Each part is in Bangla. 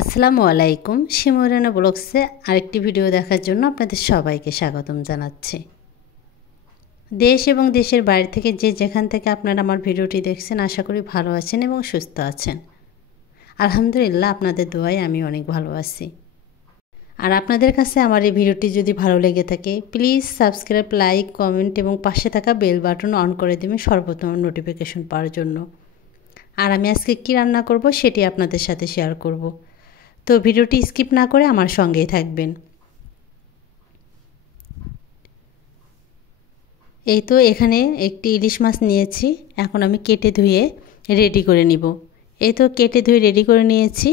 আসসালামু আলাইকুম। শিমুরানা ব্লগসে আরেকটি ভিডিও দেখার জন্য আপনাদের সবাইকে স্বাগতম জানাচ্ছি। দেশ এবং দেশের বাইরে থেকে যে যেখান থেকে আপনারা আমার ভিডিওটি দেখছেন, আশা করি ভালো আছেন এবং সুস্থ আছেন। আলহামদুলিল্লাহ, আপনাদের দোয়ায় আমি অনেক ভালো আছি। আর আপনাদের কাছে আমার এই ভিডিওটি যদি ভালো লেগে থাকে, প্লিজ সাবস্ক্রাইব, লাইক, কমেন্ট এবং পাশে থাকা বেল বাটন অন করে দেবেন সর্বপ্রথম নোটিফিকেশন পাওয়ার জন্য। আর আমি আজকে কী রান্না করব সেটি আপনাদের সাথে শেয়ার করব। তো ভিডিওটি স্কিপ না করে আমার সঙ্গেই থাকবেন। এই তো এখানে একটি ইলিশ মাছ নিয়েছি, এখন আমি কেটে ধুয়ে রেডি করে নিব। এই তো কেটে ধুয়ে রেডি করে নিয়েছি।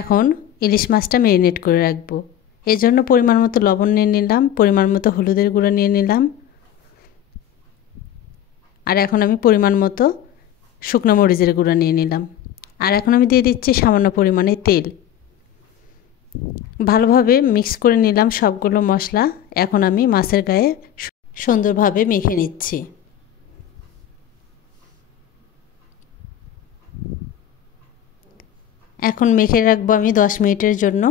এখন ইলিশ মাছটা ম্যারিনেট করে রাখবো। এই জন্য পরিমাণ মতো লবণ নিয়ে নিলাম, পরিমাণ মতো হলুদের গুঁড়ো নিয়ে নিলাম, আর এখন আমি পরিমাণ মতো শুকনো মরিচের গুঁড়ো নিয়ে নিলাম। আর এখন আমি দিয়ে দিচ্ছি সামান্য পরিমাণে তেল। ভালোভাবে মিক্স করে নিলাম সবগুলো মশলা। এখন আমি মাছের গায়ে সুন্দরভাবে মেখে নিচ্ছি। এখন মেখে রাখবো আমি 10 মিনিটের জন্য।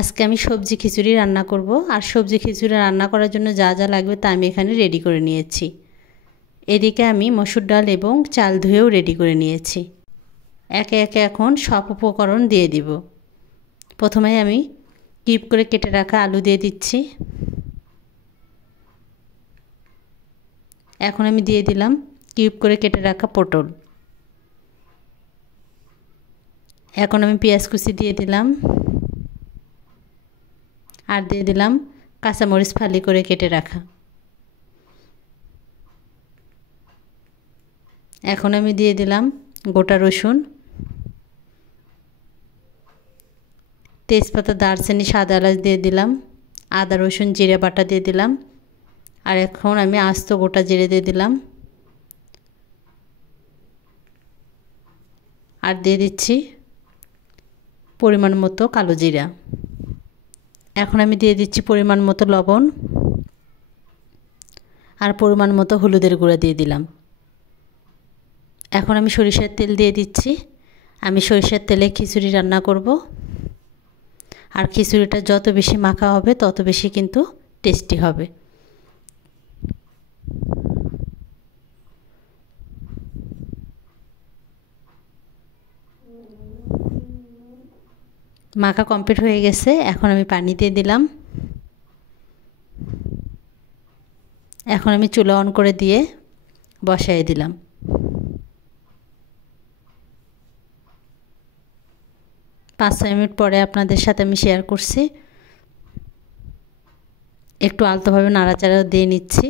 আজকে আমি সবজি খিচুড়ি রান্না করব, আর সবজি খিচুড়ি রান্না করার জন্য যা যা লাগবে তা আমি এখানে রেডি করে নিয়েছি। এদিকে আমি মসুর ডাল এবং চাল ধুয়েও রেডি করে নিয়েছি। একে একে এখন সব উপকরণ দিয়ে দিব। প্রথমে আমি কিউব করে কেটে রাখা আলু দিয়ে দিচ্ছি। এখন আমি দিয়ে দিলাম কিউব করে কেটে রাখা পটল। এখন আমি পেঁয়াজ কুচি দিয়ে দিলাম, আর দিয়ে দিলাম কাঁচামরিচ ফালি করে কেটে রাখা। এখন আমি দিয়ে দিলাম গোটা রসুন, তেজপাতা, দারচিনি, সাদা এলাচ দিয়ে দিলাম, আদা রসুন জিরে বাটা দিয়ে দিলাম, আর এখন আমি আস্ত গোটা জিরে দিয়ে দিলাম, আর দিয়ে দিচ্ছি পরিমাণ মতো কালো জিরা। এখন আমি দিয়ে দিচ্ছি পরিমাণ মতো লবণ, আর পরিমাণ মতো হলুদের গুঁড়া দিয়ে দিলাম। এখন আমি সরিষার তেল দিয়ে দিচ্ছি। আমি সরিষার তেলে খিচুড়ি রান্না করব, আর খিচুড়িটা যত বেশি মাখা হবে তত বেশি কিন্তু টেস্টি হবে। মাখা কমপ্লিট হয়ে গেছে, এখন আমি পানি দিয়ে দিলাম। এখন আমি চুলা অন করে দিয়ে বসাই দিলাম। 5-6 মিনিট পরে আপনাদের সাথে আমি শেয়ার করছি। একটু আলতোভাবে নাড়াচাড়া দিয়ে নিচ্ছি।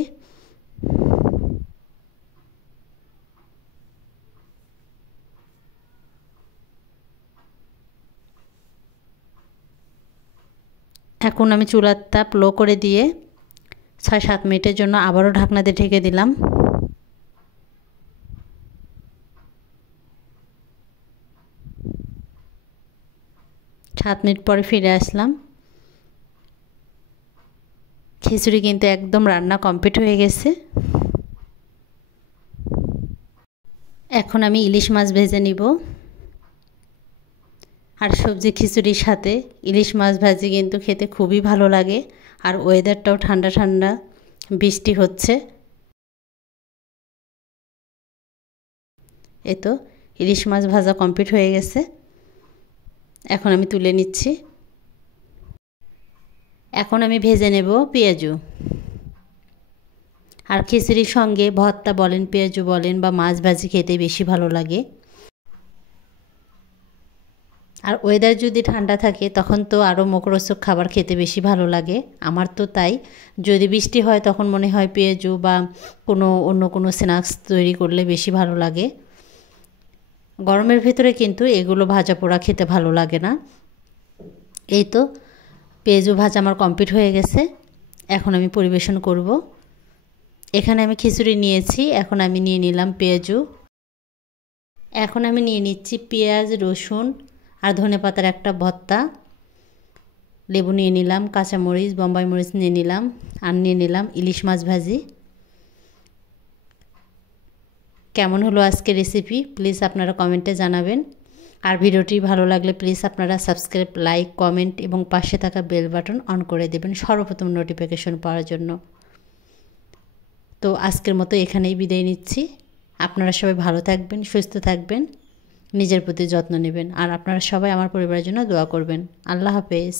এখন আমি চুলার তাপ লো করে দিয়ে 6-7 মিনিটের জন্য আবারও ঢাকনা দিয়ে ঢেকে দিলাম। 7 মিনিট পরে ফিরে আসলাম। খিচুড়ি কিন্তু একদম রান্না কমপ্লিট হয়ে গেছে। এখন আমি ইলিশ মাছ ভেজে নিব। আর সবজি খিচুড়ির সাথে ইলিশ মাছ ভাজি কিন্তু খেতে খুবই ভালো লাগে। আর ওয়েদারটাও ঠান্ডা ঠান্ডা, বৃষ্টি হচ্ছে। এই তো ইলিশ মাছ ভাজা কমপ্লিট হয়ে গেছে। এখন আমি তুলে নিচ্ছি। এখন আমি ভেজে নেব পেঁয়াজু। আর খিচুড়ির সঙ্গে ভর্তা বলেন, পেঁয়াজু বলেন বা মাছ ভাজি খেতে বেশি ভালো লাগে। আর ওয়েদার যদি ঠান্ডা থাকে তখন তো আরও মুখরোচক খাবার খেতে বেশি ভালো লাগে। আমার তো তাই। যদি বৃষ্টি হয় তখন মনে হয় পেঁয়াজু বা অন্য কোনো স্ন্যাক্স তৈরি করলে বেশি ভালো লাগে। গরমের ভেতরে কিন্তু এগুলো ভাজা পোড়া খেতে ভালো লাগে না। এই তো পেঁয়াজু ভাজা আমার কমপ্লিট হয়ে গেছে। এখন আমি পরিবেশন করব। এখানে আমি খিচুড়ি নিয়েছি, এখন আমি নিয়ে নিলাম পেঁয়াজু। এখন আমি নিয়ে নিচ্ছি পেঁয়াজ, রসুন আর ধনেপাতার একটা ভর্তা। লেবু নিয়ে নিলাম, কাঁচামরিচ, বোম্বাই মরিচ নিয়ে নিলাম, আর নিয়ে নিলাম ইলিশ মাছ ভাজি। কেমন হলো আজকের রেসিপি প্লিজ আপনারা কমেন্টে জানাবেন। আর ভিডিওটি ভালো লাগলে প্লিজ আপনারা সাবস্ক্রাইব, লাইক, কমেন্ট এবং পাশে থাকা বেল বাটন অন করে দেবেন সর্বপ্রথম নোটিফিকেশন পাওয়ার জন্য। তো আজকের মতো এখানেই বিদায় নিচ্ছি। আপনারা সবাই ভালো থাকবেন, সুস্থ থাকবেন, নিজের প্রতি যত্ন নেবেন, আর আপনারা সবাই আমার পরিবারের জন্য দোয়া করবেন। আল্লাহ হাফেজ।